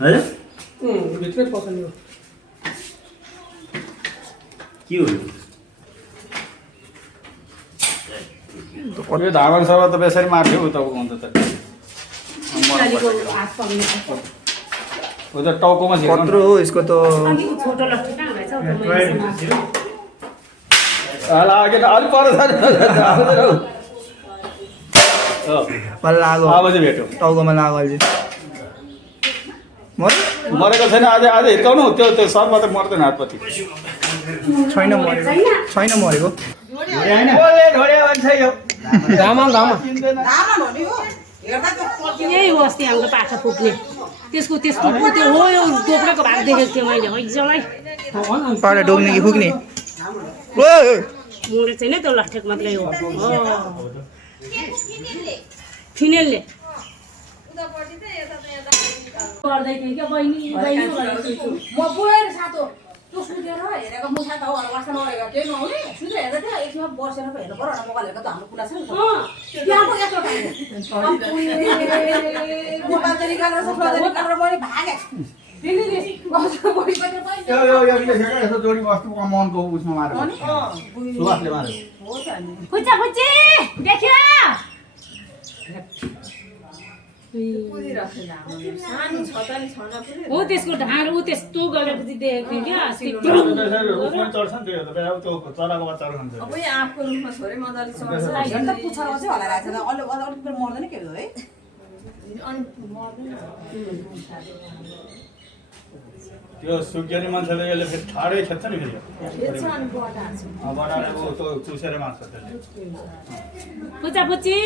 है भित्रै पसल्यो के हो यो धावन सभा त बेसरी मार्थ्यो उता अन्त त अलिको हात पक्ने उ त टाउकोमा कत्रो हो यसको त अलिक छोटो लट्ठु कहाँ भएछ हौ त मैले अलिक पर मलाई लाग्यो अब चाहिँ भेट्यो टाउकोमा लाग्यो अहिले मर मरेको छैन आज आज हिर्काउनु त्यो सर्प त मर्दैन हातपति छैन मरेको छैन मरेको घामा यही हो अस्ति हाम्रो पाखा पुग्ने त्यसको त्यो हो यो टोक्राको भाग देखेको थिएँ मैले हैजलाई पाडा डोग्ने कि फुक्ने मुले चाहिँ नि त्यो लट्ठेक मात्रै हो फिनेलले गर्दै थिएँ क्या बहिनी म पुरै सातो त्यो सुतेर हेरेको मुसा त वास्ता नरहेको केही नहुने सुतेर हेर्दा थियो एकछिन बसेर पो हेर्नु पर्यो मोबाइल हेरेको त हाम्रो कुरा छ नि त त्यहाँ पो यस्तो मोबाइल त निकालेर मैले भागेँ जोडी वस्तुको मनको उसमा मारेको सुवासले मारेको खुच्चा खुच्ची देख्यो हो त्यसको ढाड ऊ त्यस्तो गरेपछि देखेको थिएँ क्या अस्ति उसमा चढ्छ नि त्यो त्यो चराको बच्चाहरू खान्छ अब यहाँ आँपको रुखमा छोरे मजाले चढ्छ हेर्दा पुच्छर चाहिँ होला रहेछ अलिक मर्दैन के हो है त्यो सुक्ने मान्छेले यसले फेरि ठाडै खेल्छ नि फेरि बडाले त्यो चुसेर मार्छ त्यसले खुच्चा खुच्ची